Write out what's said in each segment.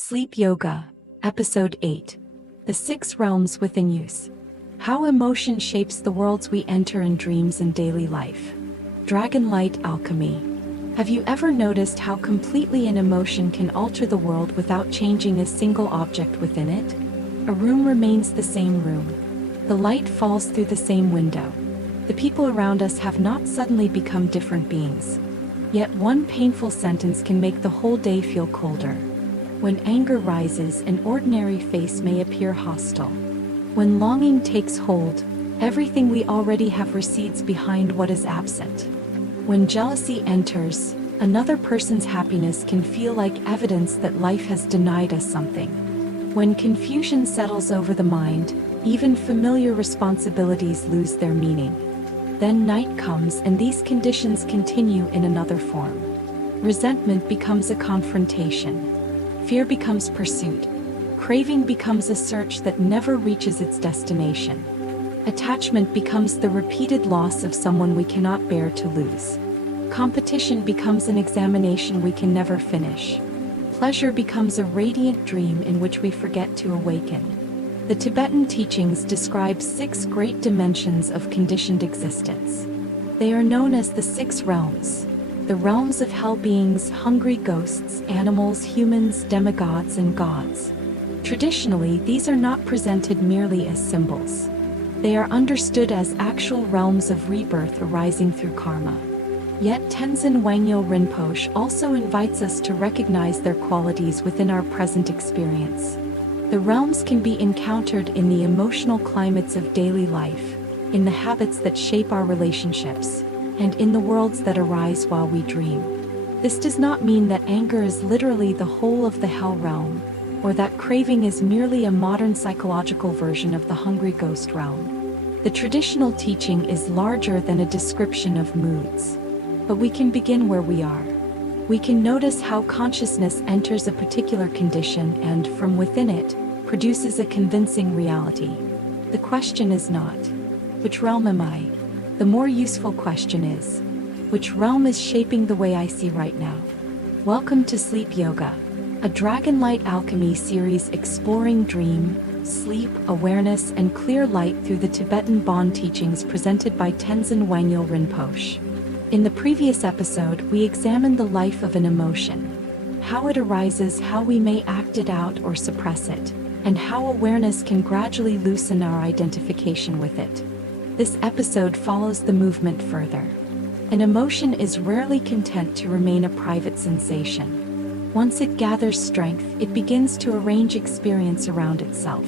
Sleep Yoga, Episode 8. The Six Realms Within Use. How Emotion Shapes the Worlds We Enter in Dreams and Daily Life. Dragon Light Alchemy. Have you ever noticed how completely an emotion can alter the world without changing a single object within it? A room remains the same room. The light falls through the same window. The people around us have not suddenly become different beings. Yet one painful sentence can make the whole day feel colder. When anger rises, an ordinary face may appear hostile. When longing takes hold, everything we already have recedes behind what is absent. When jealousy enters, another person's happiness can feel like evidence that life has denied us something. When confusion settles over the mind, even familiar responsibilities lose their meaning. Then night comes and these conditions continue in another form. Resentment becomes a confrontation. Fear becomes pursuit. Craving becomes a search that never reaches its destination. Attachment becomes the repeated loss of someone we cannot bear to lose. Competition becomes an examination we can never finish. Pleasure becomes a radiant dream in which we forget to awaken. The Tibetan teachings describe 6 great dimensions of conditioned existence. They are known as the 6 realms. The realms of hell beings, hungry ghosts, animals, humans, demigods, and gods. Traditionally, these are not presented merely as symbols. They are understood as actual realms of rebirth arising through karma. Yet Tenzin Wangyal Rinpoche also invites us to recognize their qualities within our present experience. The realms can be encountered in the emotional climates of daily life, in the habits that shape our relationships, and in the worlds that arise while we dream. This does not mean that anger is literally the whole of the hell realm, or that craving is merely a modern psychological version of the hungry ghost realm. The traditional teaching is larger than a description of moods. But we can begin where we are. We can notice how consciousness enters a particular condition and, from within it, produces a convincing reality. The question is not, which realm am I? The more useful question is, which realm is shaping the way I see right now? Welcome to Sleep Yoga, a Dragon Light Alchemy series exploring dream, sleep, awareness, and clear light through the Tibetan Bön teachings presented by Tenzin Wangyal Rinpoche. In the previous episode, we examined the life of an emotion, how it arises, how we may act it out or suppress it, and how awareness can gradually loosen our identification with it. This episode follows the movement further. An emotion is rarely content to remain a private sensation. Once it gathers strength, it begins to arrange experience around itself.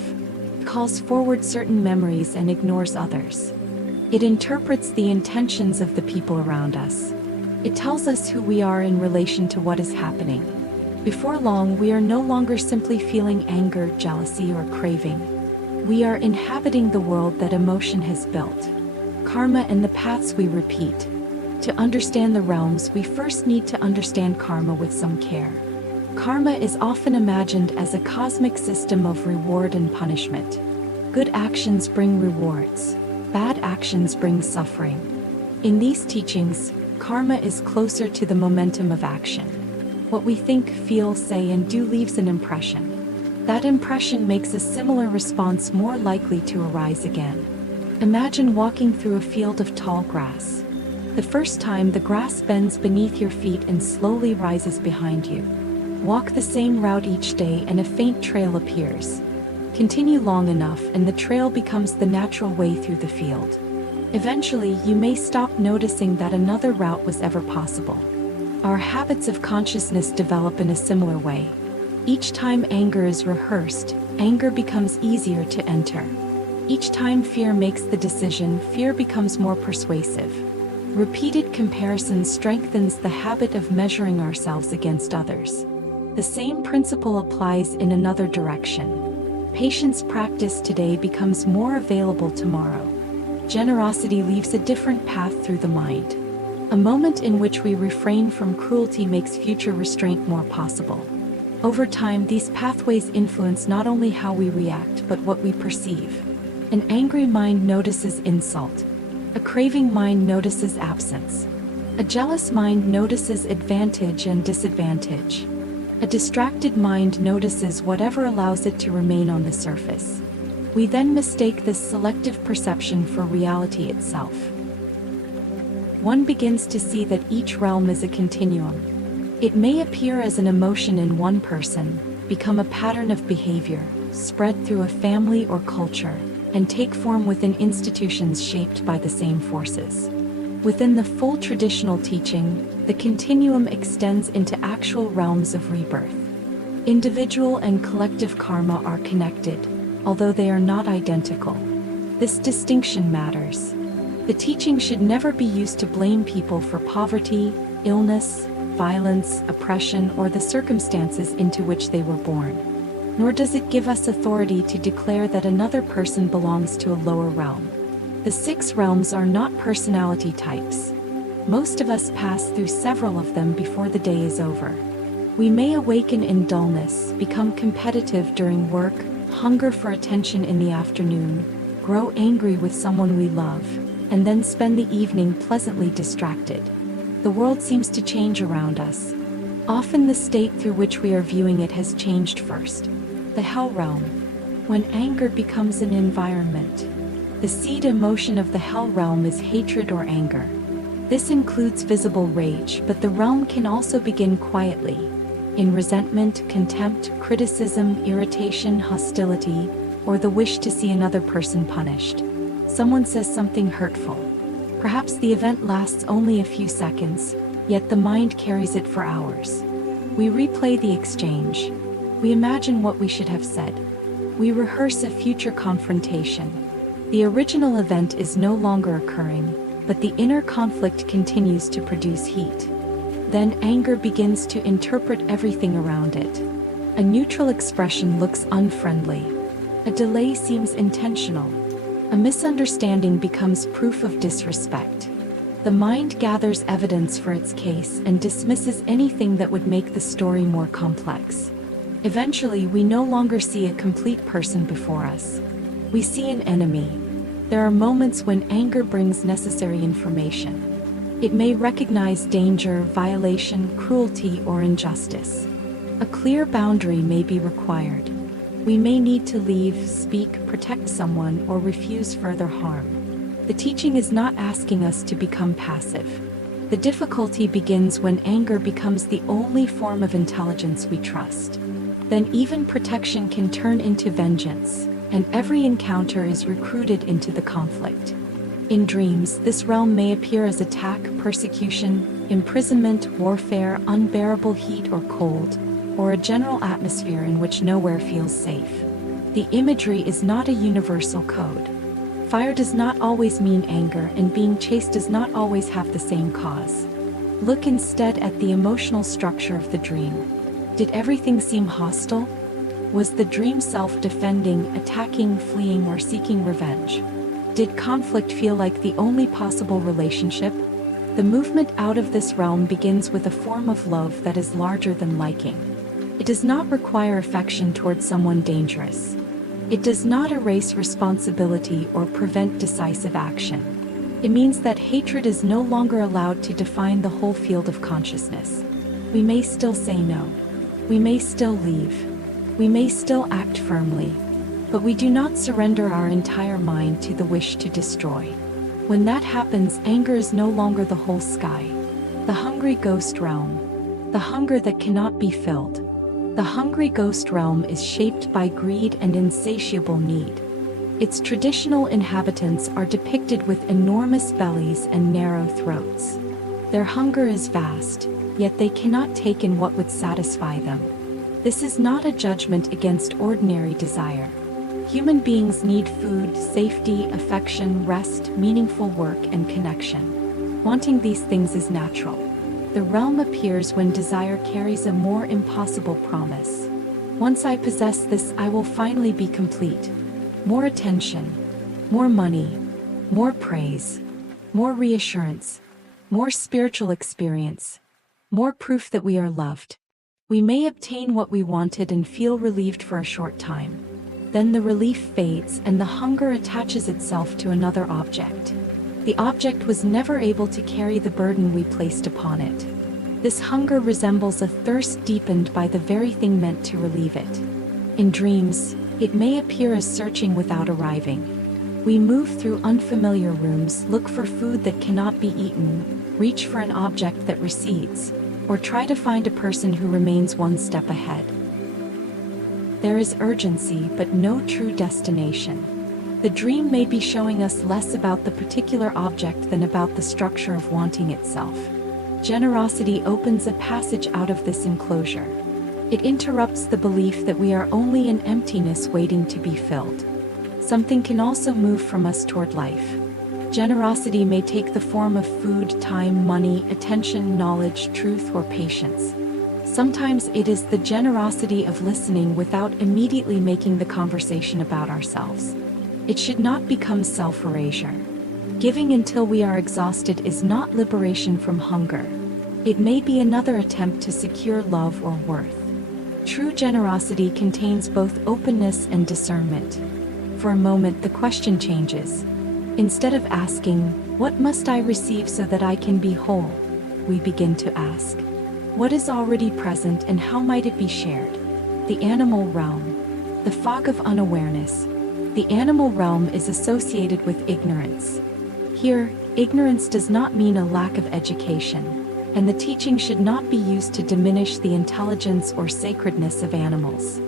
It calls forward certain memories and ignores others. It interprets the intentions of the people around us. It tells us who we are in relation to what is happening. Before long, we are no longer simply feeling anger, jealousy, or craving. We are inhabiting the world that emotion has built. Karma and the paths we repeat. To understand the realms, we first need to understand karma with some care. Karma is often imagined as a cosmic system of reward and punishment. Good actions bring rewards. Bad actions bring suffering. In these teachings, karma is closer to the momentum of action. What we think, feel, say, and do leaves an impression. That impression makes a similar response more likely to arise again. Imagine walking through a field of tall grass. The first time, the grass bends beneath your feet and slowly rises behind you. Walk the same route each day and a faint trail appears. Continue long enough and the trail becomes the natural way through the field. Eventually, you may stop noticing that another route was ever possible. Our habits of consciousness develop in a similar way. Each time anger is rehearsed, anger becomes easier to enter. Each time fear makes the decision, fear becomes more persuasive. Repeated comparison strengthens the habit of measuring ourselves against others. The same principle applies in another direction. Patience practiced today becomes more available tomorrow. Generosity leaves a different path through the mind. A moment in which we refrain from cruelty makes future restraint more possible. Over time, these pathways influence not only how we react but what we perceive. An angry mind notices insult. A craving mind notices absence. A jealous mind notices advantage and disadvantage. A distracted mind notices whatever allows it to remain on the surface. We then mistake this selective perception for reality itself. One begins to see that each realm is a continuum. It may appear as an emotion in one person, become a pattern of behavior, spread through a family or culture, and take form within institutions shaped by the same forces. Within the full traditional teaching, the continuum extends into actual realms of rebirth. Individual and collective karma are connected, although they are not identical. This distinction matters. The teaching should never be used to blame people for poverty, illness, violence, oppression, or the circumstances into which they were born. Nor does it give us authority to declare that another person belongs to a lower realm. The 6 realms are not personality types. Most of us pass through several of them before the day is over. We may awaken in dullness, become competitive during work, hunger for attention in the afternoon, grow angry with someone we love, and then spend the evening pleasantly distracted. The world seems to change around us. Often the state through which we are viewing it has changed first. The hell realm. When anger becomes an environment. The seed emotion of the hell realm is hatred or anger. This includes visible rage, but the realm can also begin quietly, in resentment, contempt, criticism, irritation, hostility, or the wish to see another person punished. Someone says something hurtful. Perhaps the event lasts only a few seconds, yet the mind carries it for hours. We replay the exchange. We imagine what we should have said. We rehearse a future confrontation. The original event is no longer occurring, but the inner conflict continues to produce heat. Then anger begins to interpret everything around it. A neutral expression looks unfriendly. A delay seems intentional. A misunderstanding becomes proof of disrespect. The mind gathers evidence for its case and dismisses anything that would make the story more complex. Eventually, we no longer see a complete person before us. We see an enemy. There are moments when anger brings necessary information. It may recognize danger, violation, cruelty, or injustice. A clear boundary may be required. We may need to leave, speak, protect someone, or refuse further harm. The teaching is not asking us to become passive. The difficulty begins when anger becomes the only form of intelligence we trust. Then even protection can turn into vengeance, and every encounter is recruited into the conflict. In dreams, this realm may appear as attack, persecution, imprisonment, warfare, unbearable heat or cold, or a general atmosphere in which nowhere feels safe. The imagery is not a universal code. Fire does not always mean anger, and being chased does not always have the same cause. Look instead at the emotional structure of the dream. Did everything seem hostile? Was the dream self-defending, attacking, fleeing, or seeking revenge? Did conflict feel like the only possible relationship? The movement out of this realm begins with a form of love that is larger than liking. It does not require affection towards someone dangerous. It does not erase responsibility or prevent decisive action. It means that hatred is no longer allowed to define the whole field of consciousness. We may still say no. We may still leave. We may still act firmly, but we do not surrender our entire mind to the wish to destroy. When that happens, anger is no longer the whole sky. The hungry ghost realm. The hunger that cannot be filled. The hungry ghost realm is shaped by greed and insatiable need. Its traditional inhabitants are depicted with enormous bellies and narrow throats. Their hunger is vast, yet they cannot take in what would satisfy them. This is not a judgment against ordinary desire. Human beings need food, safety, affection, rest, meaningful work, and connection. Wanting these things is natural. The realm appears when desire carries a more impossible promise. Once I possess this, I will finally be complete. More attention, more money, more praise, more reassurance, more spiritual experience, more proof that we are loved. We may obtain what we wanted and feel relieved for a short time. Then the relief fades and the hunger attaches itself to another object. The object was never able to carry the burden we placed upon it. This hunger resembles a thirst deepened by the very thing meant to relieve it. In dreams, it may appear as searching without arriving. We move through unfamiliar rooms, look for food that cannot be eaten, reach for an object that recedes, or try to find a person who remains one step ahead. There is urgency but no true destination. The dream may be showing us less about the particular object than about the structure of wanting itself. Generosity opens a passage out of this enclosure. It interrupts the belief that we are only an emptiness waiting to be filled. Something can also move from us toward life. Generosity may take the form of food, time, money, attention, knowledge, truth, or patience. Sometimes it is the generosity of listening without immediately making the conversation about ourselves. It should not become self-erasure. Giving until we are exhausted is not liberation from hunger. It may be another attempt to secure love or worth. True generosity contains both openness and discernment. For a moment, the question changes. Instead of asking, "What must I receive so that I can be whole?" we begin to ask, "What is already present and how might it be shared?" The animal realm. The fog of unawareness. The animal realm is associated with ignorance. Here, ignorance does not mean a lack of education, and the teaching should not be used to diminish the intelligence or sacredness of animals.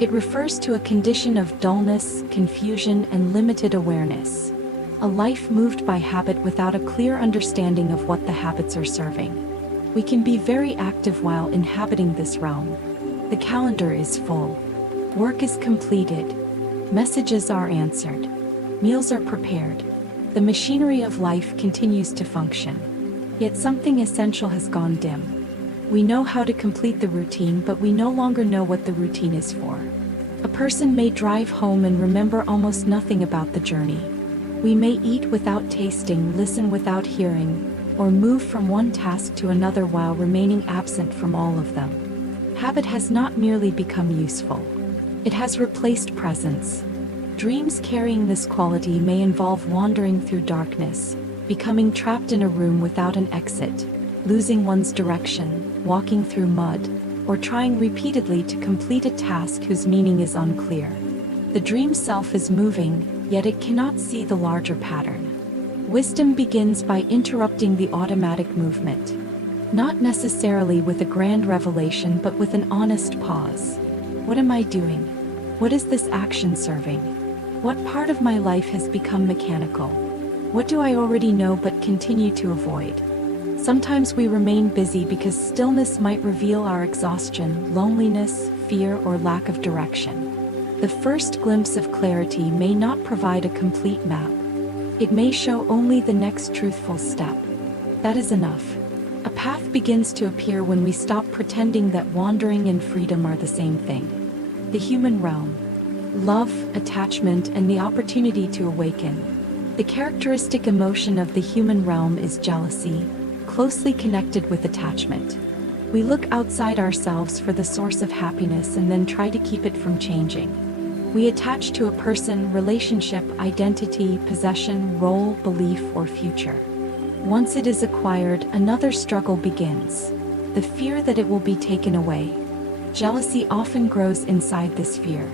It refers to a condition of dullness, confusion, and limited awareness. A life moved by habit without a clear understanding of what the habits are serving. We can be very active while inhabiting this realm. The calendar is full. Work is completed. Messages are answered. Meals are prepared. The machinery of life continues to function. Yet something essential has gone dim. We know how to complete the routine, but we no longer know what the routine is for. A person may drive home and remember almost nothing about the journey. We may eat without tasting, listen without hearing, or move from one task to another while remaining absent from all of them. Habit has not merely become useful. It has replaced presence. Dreams carrying this quality may involve wandering through darkness, becoming trapped in a room without an exit, losing one's direction, walking through mud, or trying repeatedly to complete a task whose meaning is unclear. The dream self is moving, yet it cannot see the larger pattern. Wisdom begins by interrupting the automatic movement. Not necessarily with a grand revelation, but with an honest pause. What am I doing? What is this action serving? What part of my life has become mechanical? What do I already know but continue to avoid? Sometimes we remain busy because stillness might reveal our exhaustion, loneliness, fear, or lack of direction. The first glimpse of clarity may not provide a complete map. It may show only the next truthful step. That is enough. A path begins to appear when we stop pretending that wandering and freedom are the same thing. The human realm. Love, attachment, and the opportunity to awaken. The characteristic emotion of the human realm is jealousy, closely connected with attachment. We look outside ourselves for the source of happiness and then try to keep it from changing. We attach to a person, relationship, identity, possession, role, belief, or future. Once it is acquired, another struggle begins. The fear that it will be taken away. Jealousy often grows inside this fear.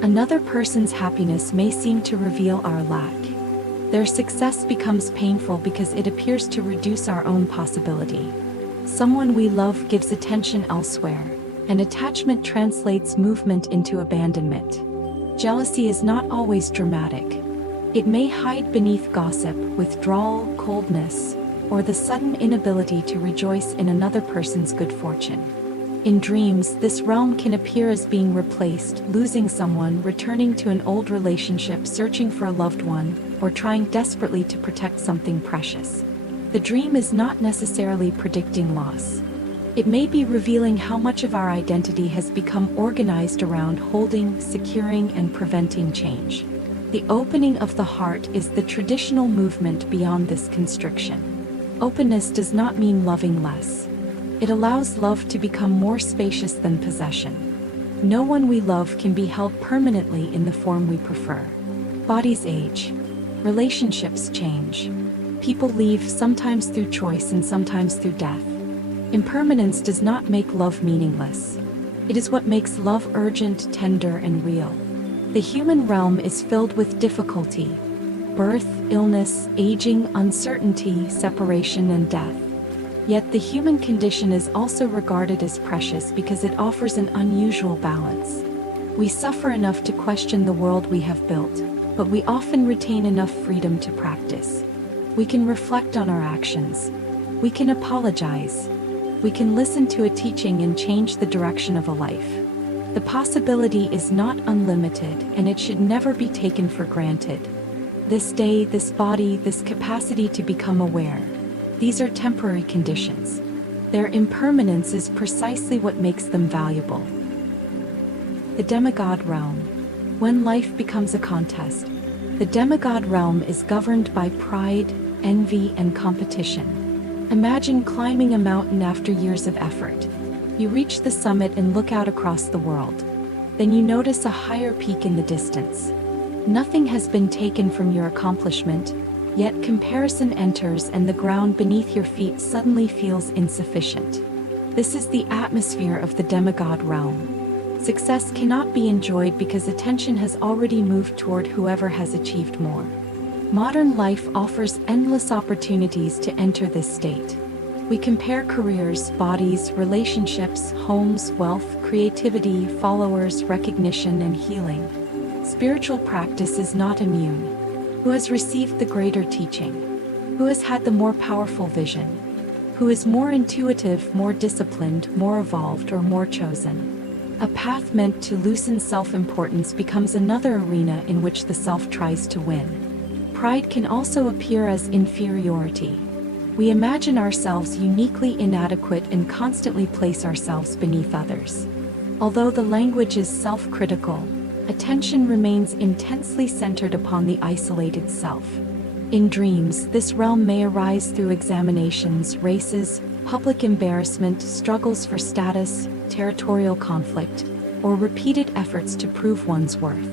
Another person's happiness may seem to reveal our lack. Their success becomes painful because it appears to reduce our own possibility. Someone we love gives attention elsewhere, and attachment translates movement into abandonment. Jealousy is not always dramatic. It may hide beneath gossip, withdrawal, coldness, or the sudden inability to rejoice in another person's good fortune. In dreams, this realm can appear as being replaced, losing someone, returning to an old relationship, searching for a loved one, or trying desperately to protect something precious. The dream is not necessarily predicting loss. It may be revealing how much of our identity has become organized around holding, securing, and preventing change. The opening of the heart is the traditional movement beyond this constriction. Openness does not mean loving less. It allows love to become more spacious than possession. No one we love can be held permanently in the form we prefer. Bodies age. Relationships change. People leave, sometimes through choice and sometimes through death. Impermanence does not make love meaningless. It is what makes love urgent, tender, and real. The human realm is filled with difficulty: birth, illness, aging, uncertainty, separation, and death. Yet the human condition is also regarded as precious because it offers an unusual balance. We suffer enough to question the world we have built, but we often retain enough freedom to practice. We can reflect on our actions. We can apologize. We can listen to a teaching and change the direction of a life. The possibility is not unlimited, and it should never be taken for granted. This day, this body, this capacity to become aware, these are temporary conditions. Their impermanence is precisely what makes them valuable. The demigod realm. When life becomes a contest, the demigod realm is governed by pride, envy, and competition. Imagine climbing a mountain after years of effort. You reach the summit and look out across the world. Then you notice a higher peak in the distance. Nothing has been taken from your accomplishment, yet comparison enters and the ground beneath your feet suddenly feels insufficient. This is the atmosphere of the demigod realm. Success cannot be enjoyed because attention has already moved toward whoever has achieved more. Modern life offers endless opportunities to enter this state. We compare careers, bodies, relationships, homes, wealth, creativity, followers, recognition, and healing. Spiritual practice is not immune. Who has received the greater teaching? Who has had the more powerful vision? Who is more intuitive, more disciplined, more evolved, or more chosen? A path meant to loosen self-importance becomes another arena in which the self tries to win. Pride can also appear as inferiority. We imagine ourselves uniquely inadequate and constantly place ourselves beneath others. Although the language is self-critical, attention remains intensely centered upon the isolated self. In dreams, this realm may arise through examinations, races, public embarrassment, struggles for status, territorial conflict, or repeated efforts to prove one's worth.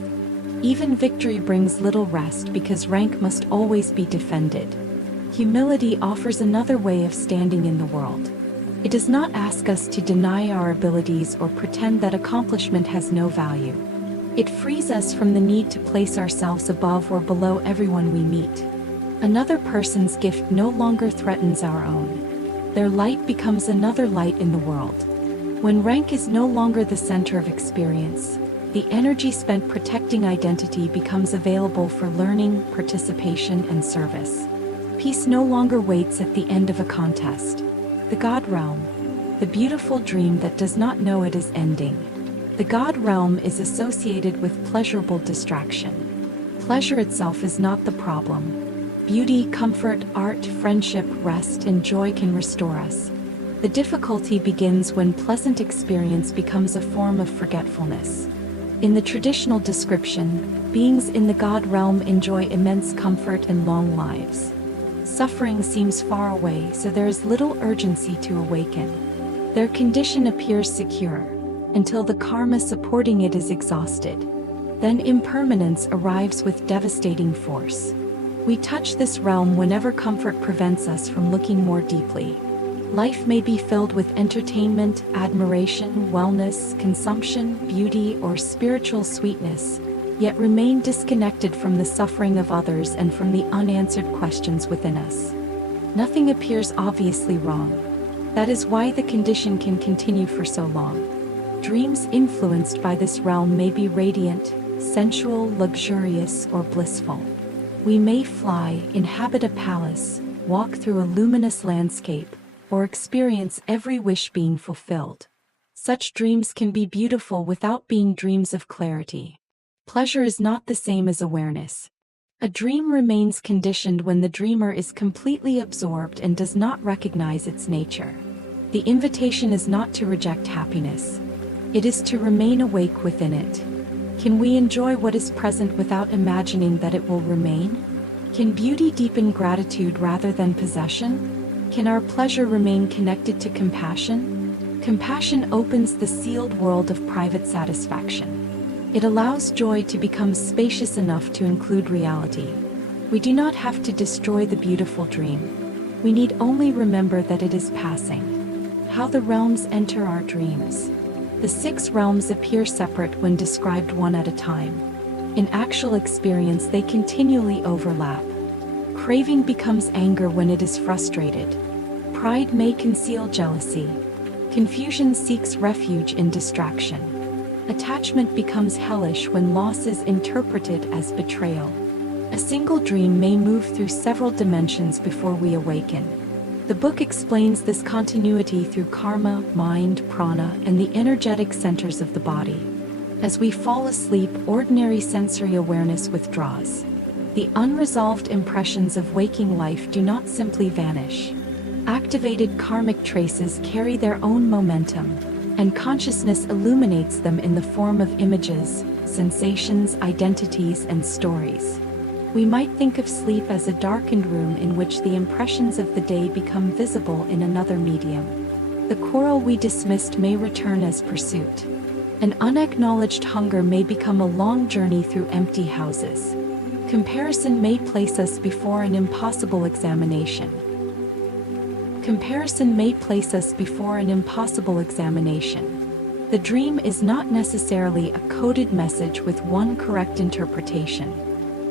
Even victory brings little rest because rank must always be defended. Humility offers another way of standing in the world. It does not ask us to deny our abilities or pretend that accomplishment has no value. It frees us from the need to place ourselves above or below everyone we meet. Another person's gift no longer threatens our own. Their light becomes another light in the world. When rank is no longer the center of experience, the energy spent protecting identity becomes available for learning, participation, and service. Peace no longer waits at the end of a contest. The God realm. The beautiful dream that does not know it is ending. The God realm is associated with pleasurable distraction. Pleasure itself is not the problem. Beauty, comfort, art, friendship, rest, and joy can restore us. The difficulty begins when pleasant experience becomes a form of forgetfulness. In the traditional description, beings in the God realm enjoy immense comfort and long lives. Suffering seems far away, so there is little urgency to awaken. Their condition appears secure, until the karma supporting it is exhausted. Then impermanence arrives with devastating force. We touch this realm whenever comfort prevents us from looking more deeply. Life may be filled with entertainment, admiration, wellness, consumption, beauty, or spiritual sweetness, yet remain disconnected from the suffering of others and from the unanswered questions within us. Nothing appears obviously wrong. That is why the condition can continue for so long. Dreams influenced by this realm may be radiant, sensual, luxurious, or blissful. We may fly, inhabit a palace, walk through a luminous landscape, or experience every wish being fulfilled. Such dreams can be beautiful without being dreams of clarity. Pleasure is not the same as awareness. A dream remains conditioned when the dreamer is completely absorbed and does not recognize its nature. The invitation is not to reject happiness. It is to remain awake within it. Can we enjoy what is present without imagining that it will remain? Can beauty deepen gratitude rather than possession? Can our pleasure remain connected to compassion? Compassion opens the sealed world of private satisfaction. It allows joy to become spacious enough to include reality. We do not have to destroy the beautiful dream. We need only remember that it is passing. How the realms enter our dreams. The 6 realms appear separate when described one at a time. In actual experience, they continually overlap. Craving becomes anger when it is frustrated. Pride may conceal jealousy. Confusion seeks refuge in distraction. Attachment becomes hellish when loss is interpreted as betrayal. A single dream may move through several dimensions before we awaken. The book explains this continuity through karma, mind, prana, and the energetic centers of the body. As we fall asleep, ordinary sensory awareness withdraws. The unresolved impressions of waking life do not simply vanish. Activated karmic traces carry their own momentum, and consciousness illuminates them in the form of images, sensations, identities, and stories. We might think of sleep as a darkened room in which the impressions of the day become visible in another medium. The quarrel we dismissed may return as pursuit. An unacknowledged hunger may become a long journey through empty houses. Comparison may place us before an impossible examination. Comparison may place us before an impossible examination. The dream is not necessarily a coded message with one correct interpretation.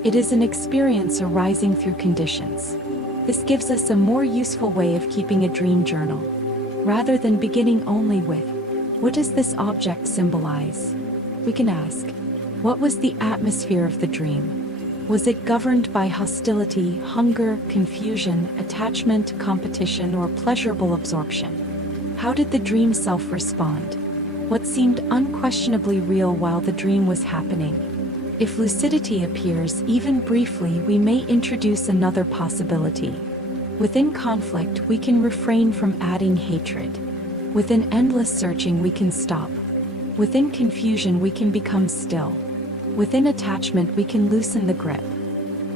It is an experience arising through conditions. This gives us a more useful way of keeping a dream journal. Rather than beginning only with, "What does this object symbolize?" we can ask, "What was the atmosphere of the dream? Was it governed by hostility, hunger, confusion, attachment, competition, or pleasurable absorption? How did the dream self respond? What seemed unquestionably real while the dream was happening?" If lucidity appears, even briefly, we may introduce another possibility. Within conflict, we can refrain from adding hatred. Within endless searching, we can stop. Within confusion, we can become still. Within attachment, we can loosen the grip.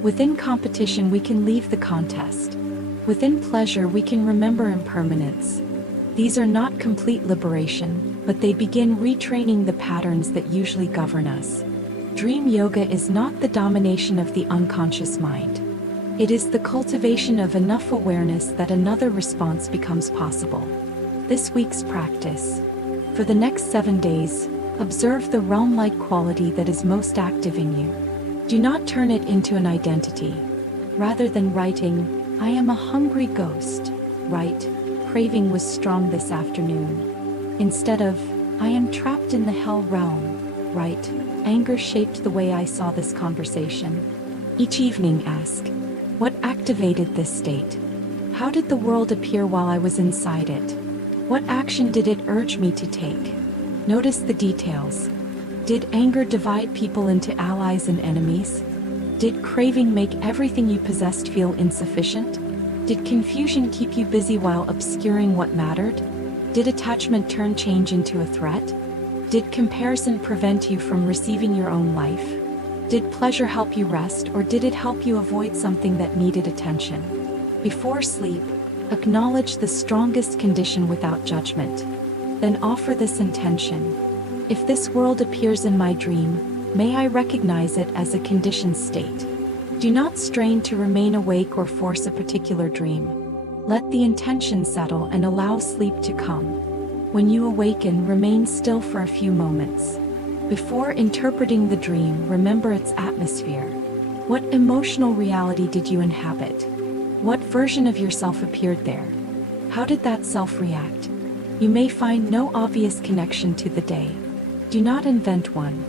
Within competition, we can leave the contest. Within pleasure, we can remember impermanence. These are not complete liberation, but they begin retraining the patterns that usually govern us. Dream yoga is not the domination of the unconscious mind. It is the cultivation of enough awareness that another response becomes possible. This week's practice. For the next 7 days, observe the realm-like quality that is most active in you. Do not turn it into an identity. Rather than writing, "I am a hungry ghost," write, "Craving was strong this afternoon." Instead of, "I am trapped in the hell realm," write, "Anger shaped the way I saw this conversation." Each evening ask, "What activated this state? How did the world appear while I was inside it? What action did it urge me to take?" Notice the details. Did anger divide people into allies and enemies? Did craving make everything you possessed feel insufficient? Did confusion keep you busy while obscuring what mattered? Did attachment turn change into a threat? Did comparison prevent you from receiving your own life? Did pleasure help you rest, or did it help you avoid something that needed attention? Before sleep, acknowledge the strongest condition without judgment. Then offer this intention. If this world appears in my dream, may I recognize it as a conditioned state. Do not strain to remain awake or force a particular dream. Let the intention settle and allow sleep to come. When you awaken, remain still for a few moments. Before interpreting the dream, remember its atmosphere. What emotional reality did you inhabit? What version of yourself appeared there? How did that self react? You may find no obvious connection to the day. Do not invent one.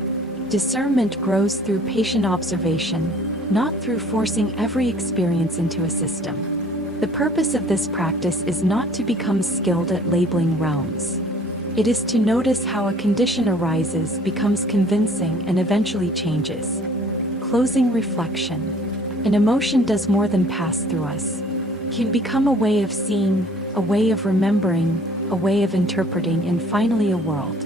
Discernment grows through patient observation, not through forcing every experience into a system. The purpose of this practice is not to become skilled at labeling realms. It is to notice how a condition arises, becomes convincing, and eventually changes. Closing reflection. An emotion does more than pass through us. It can become a way of seeing, a way of remembering, a way of interpreting, and finally a world.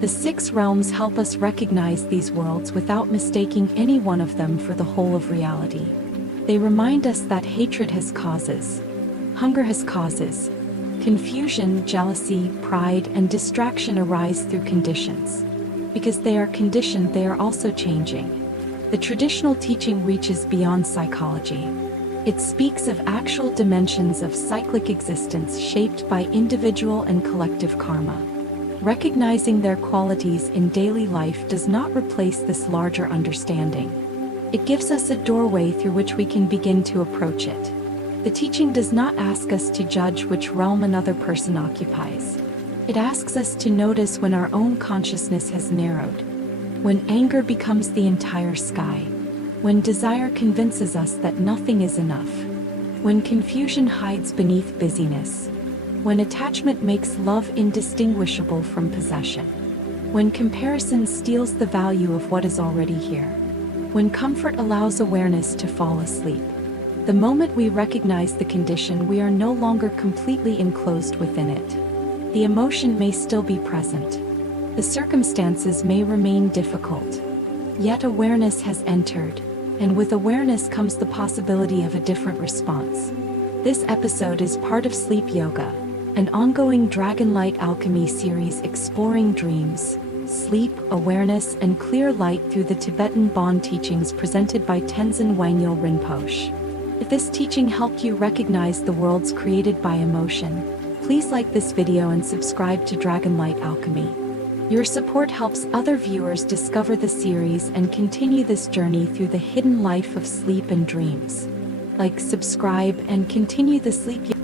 The 6 realms help us recognize these worlds without mistaking any one of them for the whole of reality. They remind us that hatred has causes, hunger has causes, confusion, jealousy, pride, and distraction arise through conditions. Because they are conditioned, they are also changing. The traditional teaching reaches beyond psychology. It speaks of actual dimensions of cyclic existence shaped by individual and collective karma. Recognizing their qualities in daily life does not replace this larger understanding. It gives us a doorway through which we can begin to approach it. The teaching does not ask us to judge which realm another person occupies. It asks us to notice when our own consciousness has narrowed, when anger becomes the entire sky, when desire convinces us that nothing is enough, when confusion hides beneath busyness, when attachment makes love indistinguishable from possession, when comparison steals the value of what is already here, when comfort allows awareness to fall asleep. The moment we recognize the condition, we are no longer completely enclosed within it. The emotion may still be present. The circumstances may remain difficult. Yet awareness has entered, and with awareness comes the possibility of a different response. This episode is part of Sleep Yoga, an ongoing Dragon Light Alchemy series exploring dreams, sleep, awareness, and clear light through the Tibetan Bön teachings presented by Tenzin Wangyal Rinpoche. If this teaching helped you recognize the worlds created by emotion, please like this video and subscribe to Dragon Light Alchemy. Your support helps other viewers discover the series and continue this journey through the hidden life of sleep and dreams. Like, subscribe, and continue the Sleep Yoga.